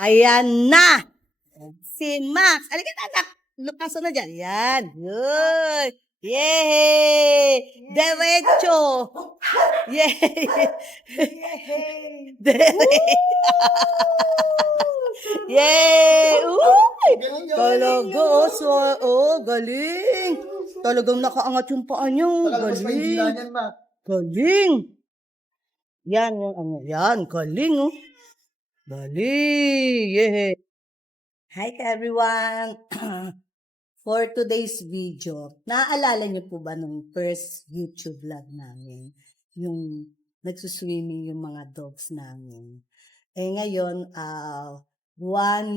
Ayan na! Si Max. Halika na, anak. Lukaso na dyan. Yan. Good. Yay! Derecho! Yay! Yay! Uy! Talaga, galing. Talagang nakaangat yung paa niyo. Galing. Galing. Yan, yan, galing, oh. Galing. Yay! Hi everyone! For today's video, naaalala niyo po ba nung first YouTube vlog namin? Yung nagsuswimming yung mga dogs namin. Eh ngayon, 1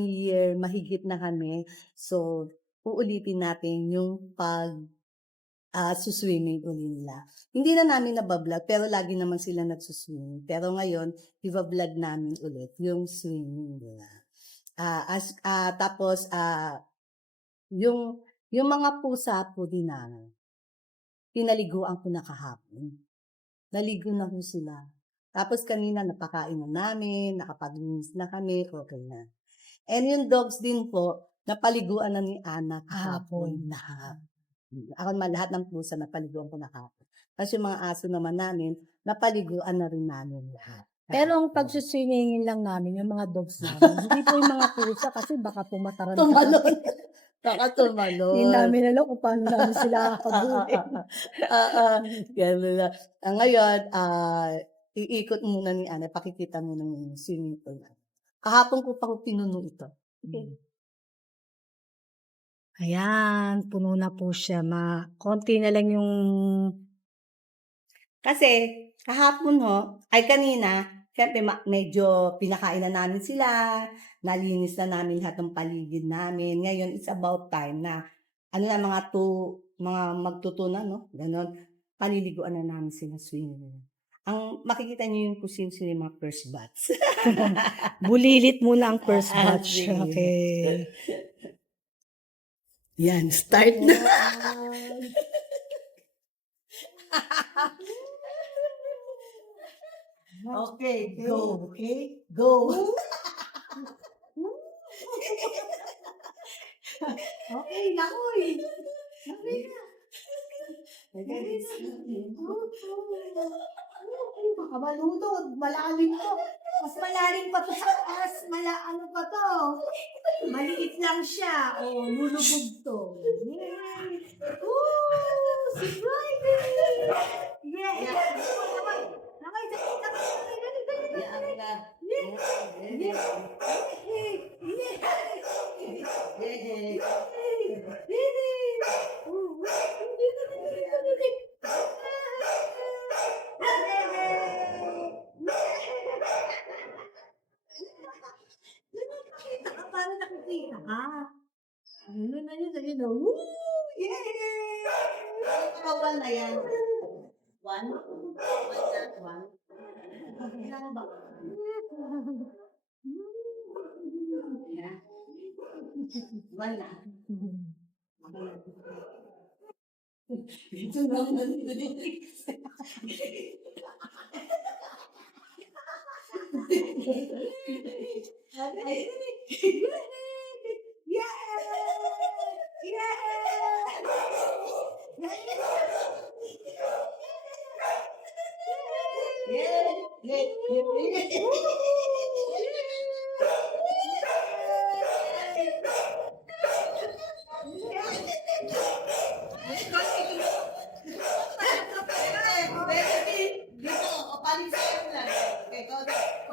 year mahigit na kami. So, uulitin natin yung suswimming uli nila. Hindi na namin nabablog, pero lagi naman sila nagsuswimming. Pero ngayon, iba-vlog namin ulit yung swimming nila. Tapos, yung mga pusa po din namin, pinaliguan ko na kahapon. Naligo na po sila. Tapos kanina napakain na namin, nakapaglinis na kami, okay na. And yung dogs din po, napaliguan na ni Ana kahapon lahat. Ako naman lahat ng pusa napaliguan ko na kahapon. Tapos yung mga aso naman namin, napaliguan na rin namin lahat. Pero ang pagsuswingingin lang namin, yung mga dogs namin, hindi po yung mga pusa kasi baka pumataranta. Tumalon. Baka tumalon. Hindi namin alam kung paano namin sila kakabulin. Gano'n lang. Ngayon, iikot muna ni Ana, pakikita mo ng swimming pool. Kahapon ko pa pinuno ito. Okay. Ayan, puno na po siya. Konti na lang yung... Kasi, kahapon kanina, siyempre medyo pinakain na namin sila, nalinis na namin lahat ng paligid namin. Ngayon, it's about time na, mga magtutunan, no? Ganon. Paliliguan na namin sila swimming. Ang makikita niyo yung kung sino yung mga first batch. Bulilit muna ang first batch. Sige. Okay. Yan, start na. Okay, go. Okay, go. Okay, nakoy. Okay na. Baka malunod. Malalim to. Mas malalim pa to sa taas. Ano pa to? Maliit lang siya. O, lulubog to. Yay! Woo! Si Friday! Yeah! Nakay, parang nakikita ka. Ayun na yun. Woo! Yay! Kawan na yan. One na. Ilan ba? Yeah. One na. Ito naman.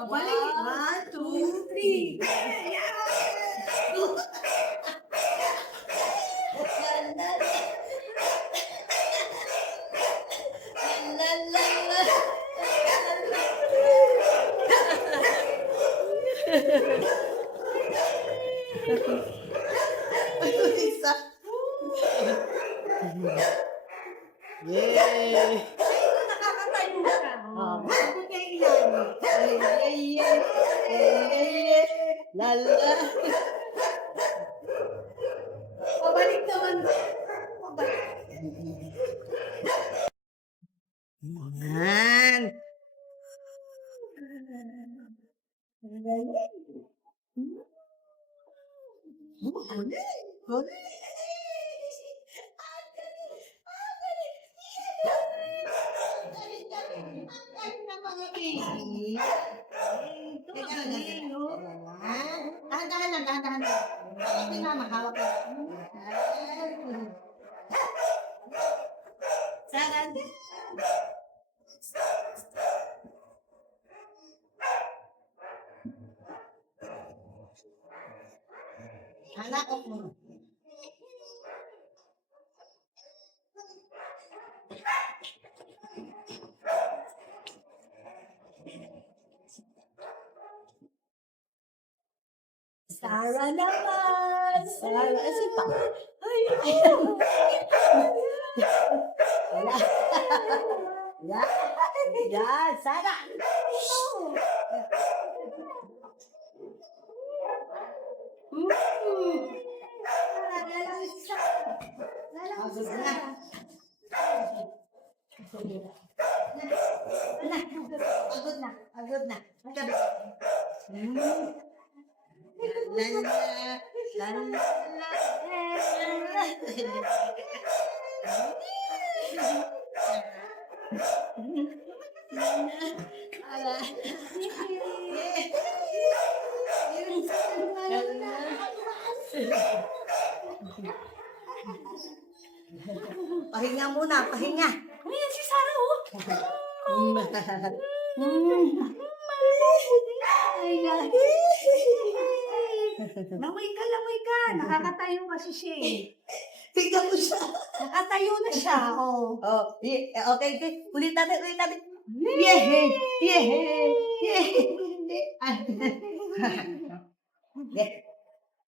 Pabalik. 1, 2, 3. Isa. Yay! Nakakatayo ka. Bakit kayo ilalim? Yay! Lala. Pabalik naman. Pabalik. Yan. Galing. Dahan-dahan lang, dahan-dahan lang. Hindi na mahawak ka. Sarang. Anak ko mo. Sara naman! Sara, kasi pa. Ay, Yan. Yan, Sara. Agod na. Agod na. Agod na. Magkabi. Lala. Lala. Pahinga muna, pahinga. ayan si Sara, oh. Langoy ka. Nakakatayo kasi siya eh. Tingnan mo siya. Nakatayo na siya, oh. Oh, okay, okay. Ulit natin. Yehey!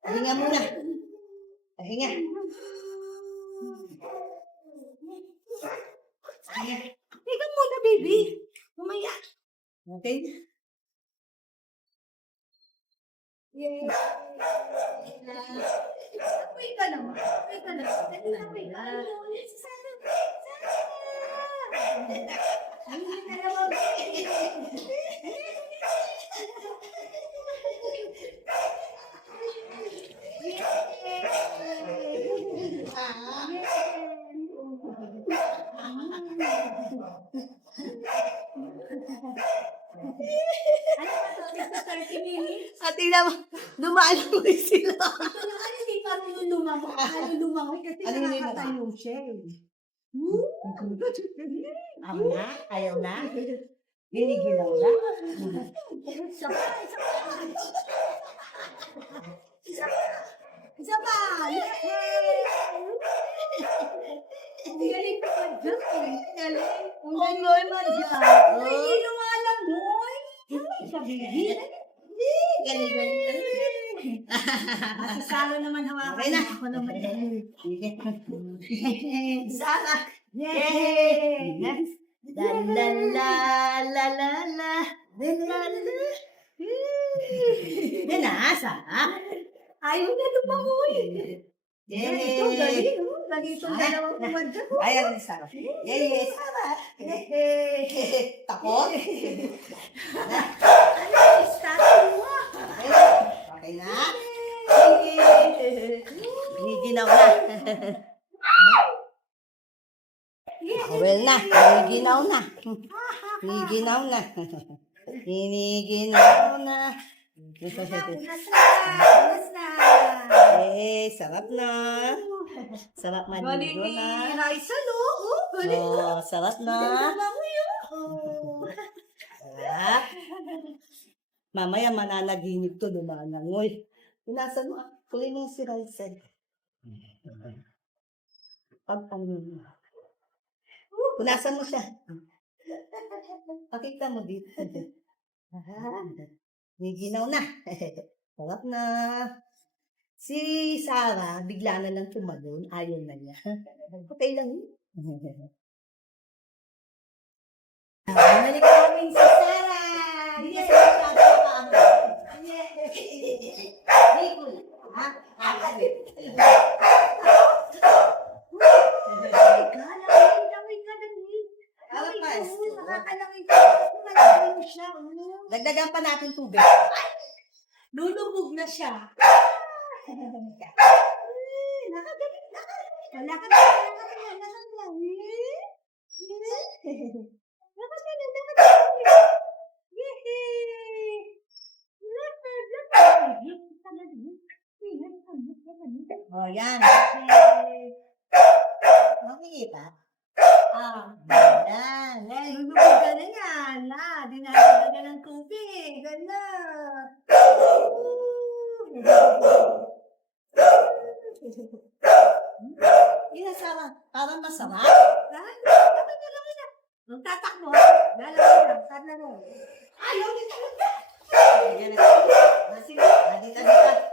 Pahinga muna. Pahinga. Tingnan muna, baby. Mamaya. Okay? Yay! Langoy ka naman. Langoy ka. Si Sara. Langoy ka naman. Ano ba to? 30 minutes? At tingnan mo, lumalangoy sila. Ito naman hindi marunong lumangoy kasi Ano yun yung nakakatayo siya eh. Ayaw na. Ginigilaw na. Isa pa! Ang galing ka pa dyan eh. Galing. Ang galing man dyan. Ay, hindi lumalangoy. Sa baby. Galing. Si Sara naman hawakan. Okay na. Ako naman. Sara. Yay! La la la la la la. La la. Yan na, Sara. Ayaw na lumangoy. Ganito, Yay! galing. Ganito, dalawang kumanda. Ayaw ni Sara. Yay, Sara. Takot? Ano, statue mo? Okay na? Giniginaw na. Well na. Giniginaw na. Giniginaw na. Giniginaw na. Unas na. Eh, sarap na. Sarap Galing maligo ni na. Raisa, no? Oh, galing. Oh, sarap na. Lumangoy, oh. Sarap. Mamaya mananaginip to, lumanangoy. Inasan mo, kulay mo si Raisen. Pagpangin. Punasan mo siya. Pakita mo dito. Niginaw na. Sarap na. Si Sara, bigla na lang tumalon. Ayaw na niya. Okay lang yun. Bumalik namin si Sara. Yes! Langoy ka na, Nick. Harap pa, Esther. Nakakalangin ka. Malaki mo siya. Dagdagan pa natin tubig. Lulubog na siya. Nakagalit na ka. Lakad na, lakad na, lakad na. Lakad na, lakad na. Yehey! Lakad, lakad. Oh, yan. Makikita? Yan. Lulubog ka na yan. Dinadala ng tubig. Ganda. Inasama, parang masama. Lakad na, lakad na. Nung tatakbo, lalaki lang. Tatlaro. Ayaw din talaga. Ayan na. Sige, halika, halika.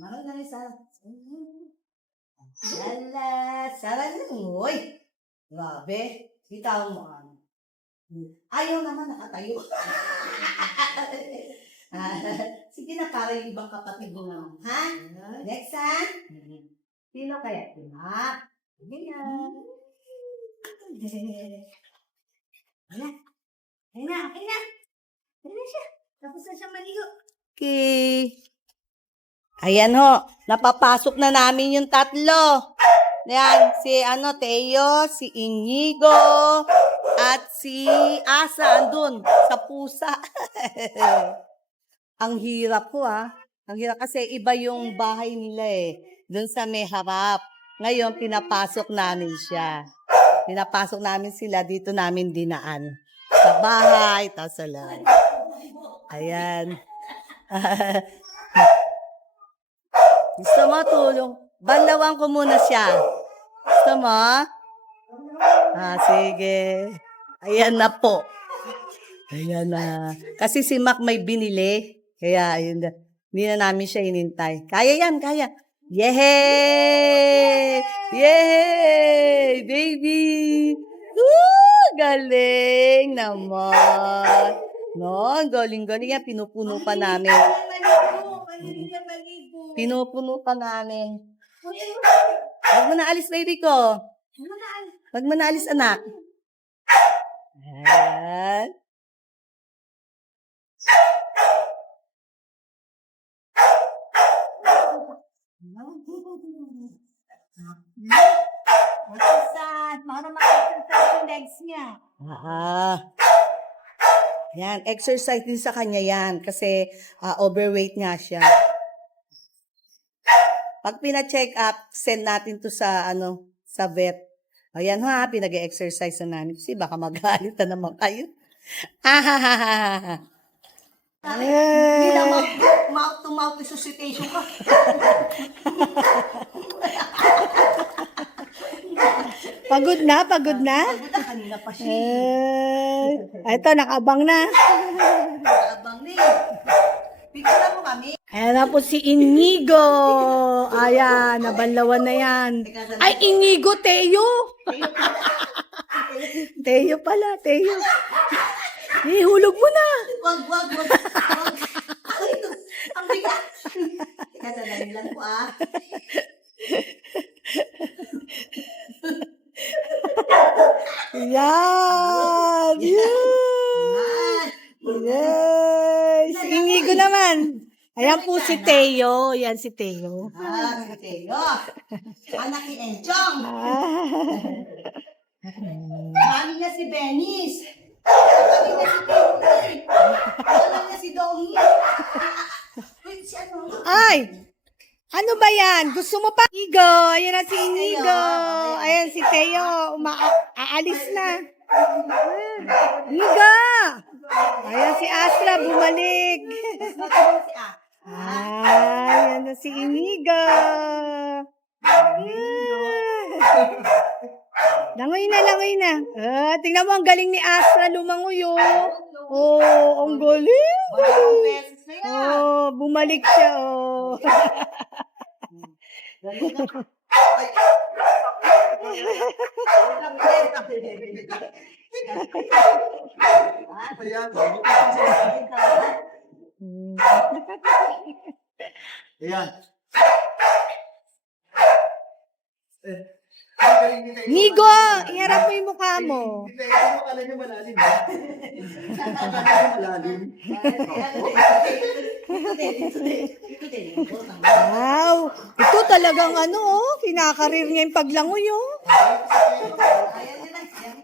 Marang na isa. Lala, sarang lang. Uy, grabe. Bitaw mo ano. Ayaw naman nakatayo. Sige na, para yung ibang kapatid mo naman. Ha? Next ha? Sino kaya? Tina. Ganyan. Ayun na, okay na. Ayun na siya. Tapos na siya maligo. Okay. Ayan ho, napapasok na namin yung tatlo. Yan, si Teo, si Inigo, at si Asa andun sa pusa. Ang hirap po Ang hirap kasi iba yung bahay nila doon sa may harap. Ngayon, pinapasok namin siya. Pinapasok namin sila, dito namin dinaan. Sa bahay, tapos sa loob. Ayan. Gusto mo tulong? Banlawan ko muna siya. Gusto mo? Sige. Ayan na po. Ayan na. Kasi si Mac may binili. Kaya, ayun na. Hindi na namin siya inintay. Kaya yan, kaya. Yehey! Yehey! Baby! Woo! Galing naman. No, galing-galing yan. Pinupuno pa namin. Pinupuno pa namin. Huwag mo na alis, baby ko. Huwag mo na alis, anak. Ayan. Exercise. Para ma-exercise yung legs niya. Yan, exercise din sa kanya yan kasi overweight nga siya. Pag pina-check up, send natin to sa sa vet. Ayan pinag-exercise na namin. Kasi baka magalit na naman kayo. Hindi na mouth-to-mouth resuscitation ka. Pagod na, pagod na. Pagod na, kanina pa siya. Ito, nakabang na. Abang na Picture mo kami. Ayan na po si Inigo. Ayan, nabanlawan na yan. Ay, Inigo, Teo. Teo pala, Teo. Ihulog mo na. Wag. Ay, ang bigat. Teka, sandali lang po Yan. Yes. Si Inigo naman. Ayan po si Teo. Yan si Teo. si Teo. Anak ni Enchong. Mami niya si Benis. Mami niya si Teo. Mami niya si Dongi. Wait, si ano? Ay! Ano ba yan? Gusto mo pa? Inigo. Ayan na si Inigo. Ayan si Teo. Aalis na. Inigo! Ayan si Astra. Bumalik. Ayan na si Inigo. Langoy na, langoy na. Tingnan mo, ang galing ni Astra. Lumangoy, oh, ang galing. Oh, bumalik siya, oh. Ayan. Migo, iharap mo yung mukha mo. Akala niyo malalim. Akala niyo malalim. Wow, ito talagang kinakarir niya yung paglangoy, oh.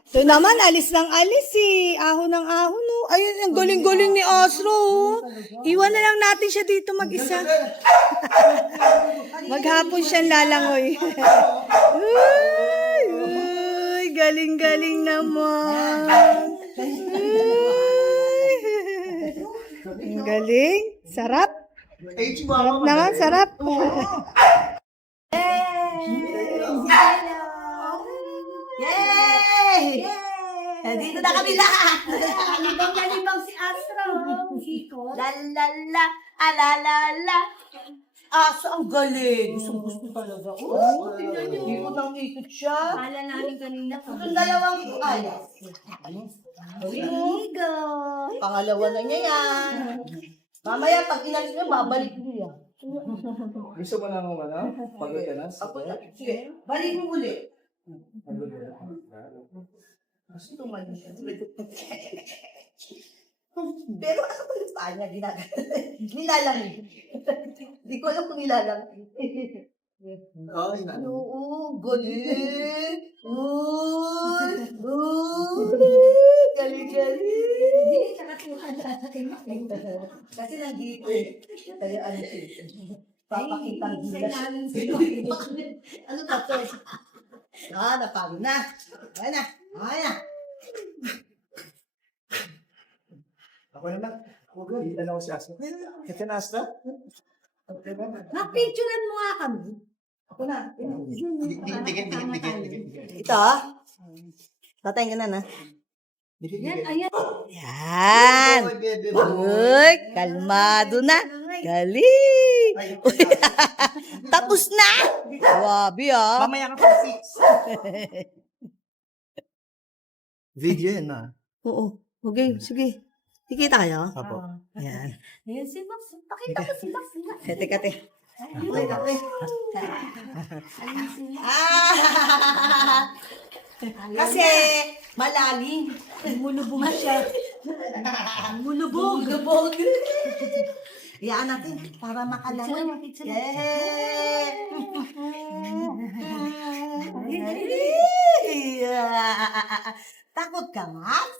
Ito naman, alis ng alis, ahon ng ahon, oh. Ayun, ang galing-galing ni Astro, oh. Iwan na lang natin siya dito mag-isa. Maghapon siyang lalangoy. Uy, galing-galing naman. Uy. Ang galing. Sarap. Sarap naman, sarap. Yay! Dito na kami lahat. Libang na libang si Astro. Ikot. La la la, alalala. Aso, ang galing. Gusto talaga. Oh, tingnan niyo. Ikot ang ikot siya. Kala namin kanina. Itong dalawang ay. Migo. Pangalawa na niya yan. Mamaya, pag inalis niya, babalik niya. Gusto mo na akong pagod ka na? Sige, balik mo ulit. Gusto tumayo siya. Pero ano ba yung paa niya ginagawa? Nilalamig. Hindi ko alam kung nilalamig. Oo, inaano. Oo, galing. Uy, galing. Kasi nandito eh. Kaya ano siya. Papakitang gilas. Ano ba ito? Napagod na. Okay na. Okay na. Ako naman. Kita na ako si Asta. Kita na Asta? Okay ba? Napicturean mo nga kami. Ako na. Dikit. Ito. Tatayin ka na. Yan, ayan. Yan. Uy, kalmado na. Galing. Tapos na. Grabe, ah. Mamaya ka pa 6. Video yan Oo. Okay, sige. Kikita kayo? Apo. Yan. Ayan si Max. Pakita ko si Max. Teka. Kasi malalim. Mulubog siya. Mulubog. Iyaan natin para makalangoy. Takot ka, Max?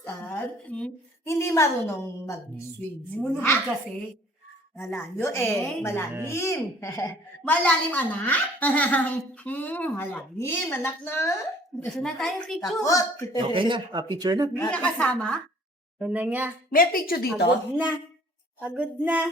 Hindi marunong mag-swim. Mulubog kasi. Malayo malalim. Malalim, anak? Malalim, anak na. Gusto na tayo picture. Takot. Okay na. Picture na. Hindi ka kasama. Ano nga? May picture dito? Pagod na.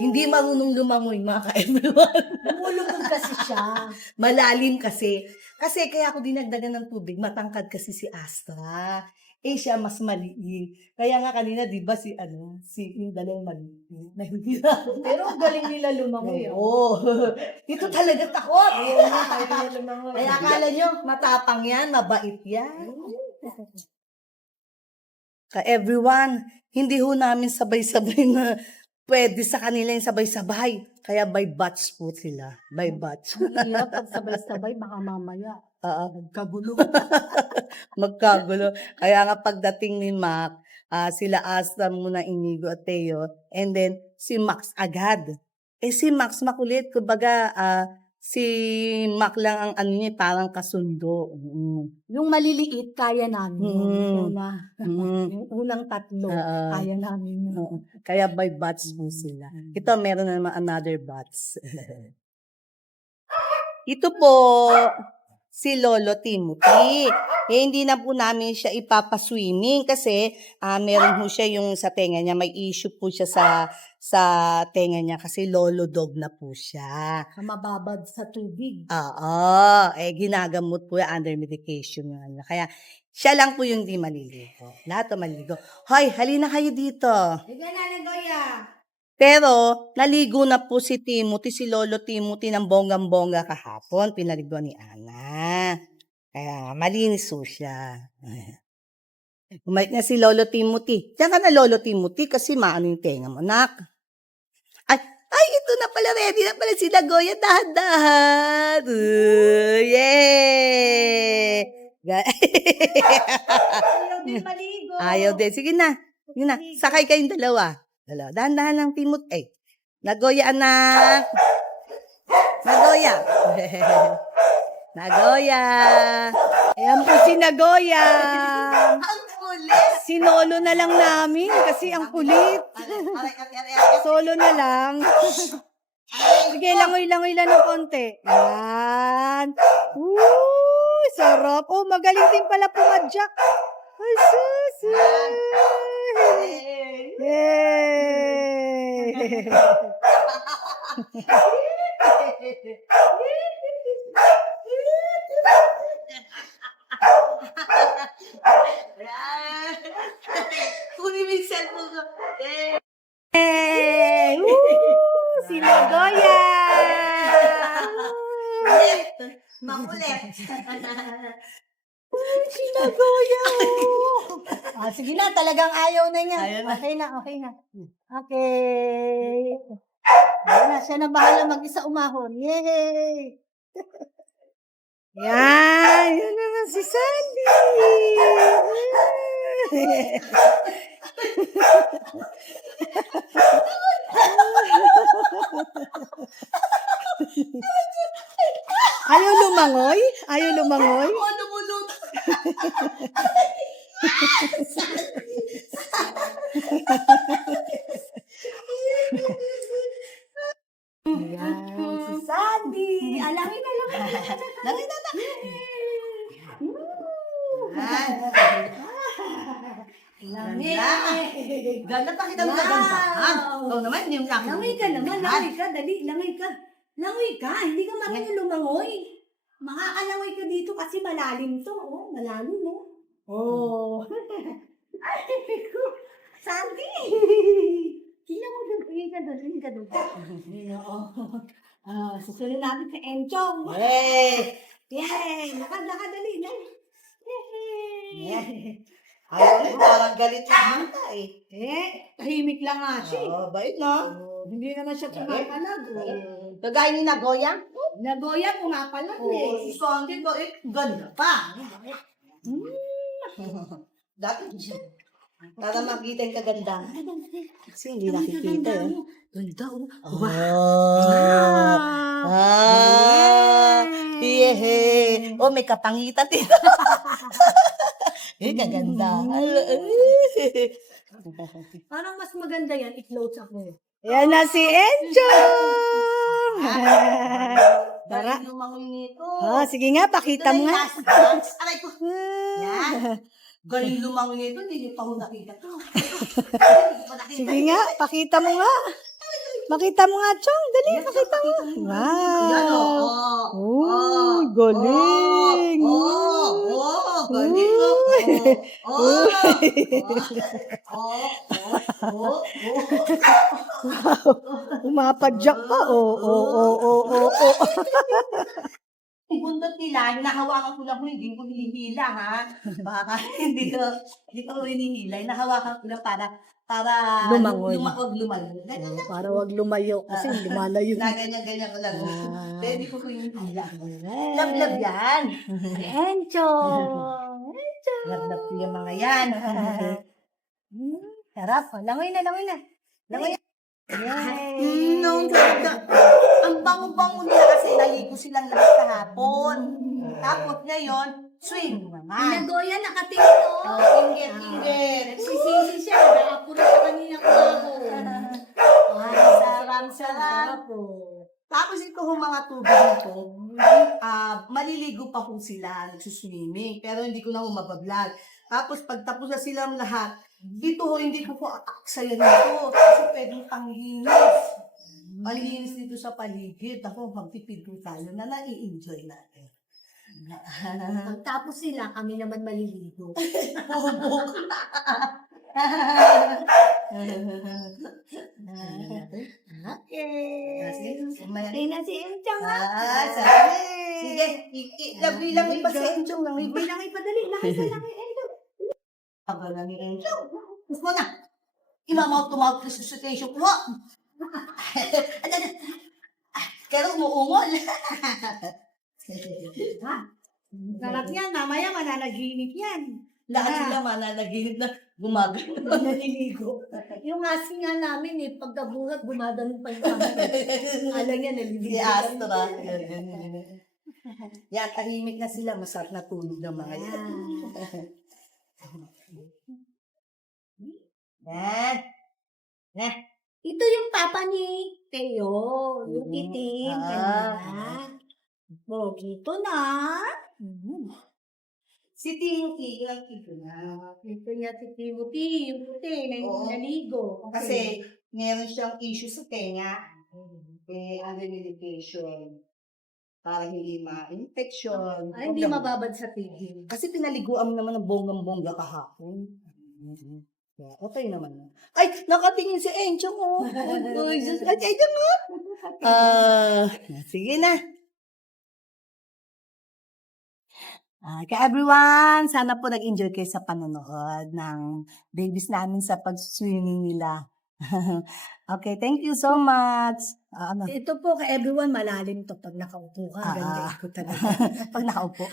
Hindi marunong lumangoy, mga ka-everyone. Mulubog kasi siya. Malalim kasi. Kasi kaya ako dinagdagan ng tubig, matangkad kasi si Astra. Siya mas maliit. Kaya nga kanina, di ba, si yung dalawang maliit. Nahihira. Pero ang galing nila lumangoy. Oo. Ito talaga takot. Tayo nila lumangoy. Kaya akala nyo, matapang yan, mabait yan. Ka-everyone, hindi ho namin sabay-sabay na pwede sa kanila yung sabay-sabay. Kaya by batch po sila. By batch. Hirap pag sabay-sabay, baka mamaya. Magkagulo. Magkagulo. Kaya nga pagdating ni Mac, sila Asta muna, Inigo at Teo, and then si Max agad. Si Max makulit, kumbaga si Mac lang ang niya, parang kasundo. Yung maliliit, kaya namin. Yung una. Yung unang tatlo, kaya namin. Kaya by batch po sila. Ito, meron na naman another batch. Ito po, si Lolo Timothy. Hindi na po namin siya ipapaswimming kasi meron po siya yung sa tenga niya. May issue po siya sa tenga niya kasi lolo dog na po siya. Mababad sa tubig. Oo. Ginagamot po yung under medication. Yung Kaya siya lang po yung di maliligo. Lahat o maliligo. Hoy, halina kayo dito. Higa na ng Goya. Pero, naligo na po si Timothy, si Lolo Timothy ng bonggang-bongga kahapon. Pinaliguan ni Ana. Kaya, malinis po siya. Bumalik na si Lolo Timothy. Diyan ka na, Lolo Timothy, kasi maano yung tenga mo, anak. Ay, Ay, ito na pala. Ready na pala si Nagoya. Dahan-dahan. Yay! Ayaw din maligo. Ayaw din. Sige na. Sige na. Sakay kayong dalawa. Dahan-dahan lang, Timot. Nagoya, anak. Nagoya. Nagoya. Ayan po si Nagoya. Ang kulit. Sinolo na lang namin kasi ang kulit. Solo na lang. Sige, langoy-langoy lang ng konti. Yan. Sarap. Oh, magaling din pala pumadyak. Ay, sus. Yay! Kunin mo yung cellphone ko. Hey! Si Nagoya! Makulit. Si Nagoya! Sige na, talagang ayaw na niya. Ayaw na. Okay na, okay na. Okay. Ayaw na, siya na bahala mag-isa umahon. Yay! Yan! Yan naman si Sandy! Ayaw lumangoy? Ayaw lumangoy? Ano mo nun? Yan, si Sandy! Alangin na lang. Langit na ta. Ganda pa kita magagandahan. Ikaw naman, hindi mo lang. Langoy ka naman, langoy ka, dali, langoy ka. Langoy ka, hindi ka marunong lumangoy. Makakalangoy ka dito kasi malalim to, oh, malalim, oh. Oh. Ay, ko. Sandy! Tingnan mo doon, tingin ka doon, tingin ka doon. Oo. Susunod natin sa Enchong. Hey! Yay! Lakad, dali, dali. Yay! Ayaw mo, parang galit na ata Tahimik lang nga siya. Oo, bait na. Hindi naman siya pumapalag. Kagaya ni Nagoya? Nagoya, pumapalag Oo, si Sandy bait. Ganda pa. Dati siya. Para makita yung kagandahan. Kasi hindi nakikita eh. Ganda, oh. Yeah. Oh, may kapangitan din. Eh, kaganda. Parang mas maganda yan, i-close ako. Yan na si Encho! Tara. Lumangoy nito. Sige nga, pakita mo nga. Aray ko. Yan. Galing lumangoy nito, hindi niyo pa ako nakita to. Sige nga, pakita mo nga. Pakita mo nga, Chong. Dali, pakita mo. Wow. Oh, galing. Galing. Umapadyak pa. Oo. Ang bundot nila, hinahawakan ko lang kung hindi ko hinihila, ha? Baka hindi ko hinihila. Hinahawakan ko lang para Lumangoy. lumayo. Ganyan lang. Para wag lumayo kasi lumalayo. Na ganyan ko lang. Hindi ko hinihila. Love yan. Encho. Love ko yung mga yan. Sarap. Langoy na. Langoy. Yay! No, ang bango-bango nila kasi naligo silang lahat kahapon. Tapos ngayon, swim naman. Nagoya, nakatingin oh. Inget. Nagsisisi siya. Naapuro sa kanina ko. Sarap. Tapos ito yung mga tubig nito, maliligo pa po sila, nagsuswimming, pero hindi ko na mabablog. Tapos pag tapos na silang lahat, dito hindi ko aaksaya nito kasi pwedeng panglinis. Panglinis dito sa paligid. Ako, magtipid ko tayo na nai-enjoy natin. Pagtapos sila, kami naman maliligo. Bubuk. Okay na si Encho nga. Sabi. Sige, labi-labi pa sa Enchong lang. Bilang ipadali. Laki sa laki, Encho. Tagal na ni Enchong. Gusto mo na. Imamaw-tumawag resuscitation ko. Pero umuungol. Ha? Sarap yan. Mamaya mananaginip yan. Lahat sila mananaginip na gumagano. Naliligo. Yung asin nga namin pag nabuhat, gumadalo pa yung amin. Alam niya, naliligo. Si Astra. Yan, tahimik na sila. Masarap na tulog ng mga yan. Yan. Ito yung papa ni Teo. Yung itim. Kanina. Bogito na. Si Tinky, yung ito na. Ito niya si Timothy. Yung puti na Oo. naligo. Kasi meron siyang issue sa tenga. Under medication. Para hindi ma-infection. Ay, hindi mababad sa tigil. Kasi pinaliguan mo naman ng bonggang-bongga kahapon. Yeah, okay naman. Ay, nakatingin si Enchong, oh. Ay, Diyos. Ay, Enchong, oh. Sige na. Kaya everyone, sana po nag-enjoy kayo sa panonood ng babies namin sa pag-swimming nila. Okay, thank you so much. Ano? Ito po kay everyone, malalim to pag nakaupo ka. Ganda ko talaga. Pag nakaupo.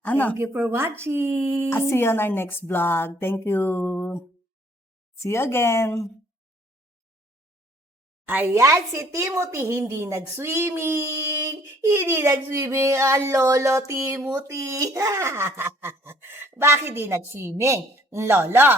Ano? Thank you for watching. I'll see you on our next vlog. Thank you. See you again. Ayan, si Timothy hindi nag-swimming. Hindi nag-swimming ang lolo Timothy. Bakit di nag-swimming? Lolo.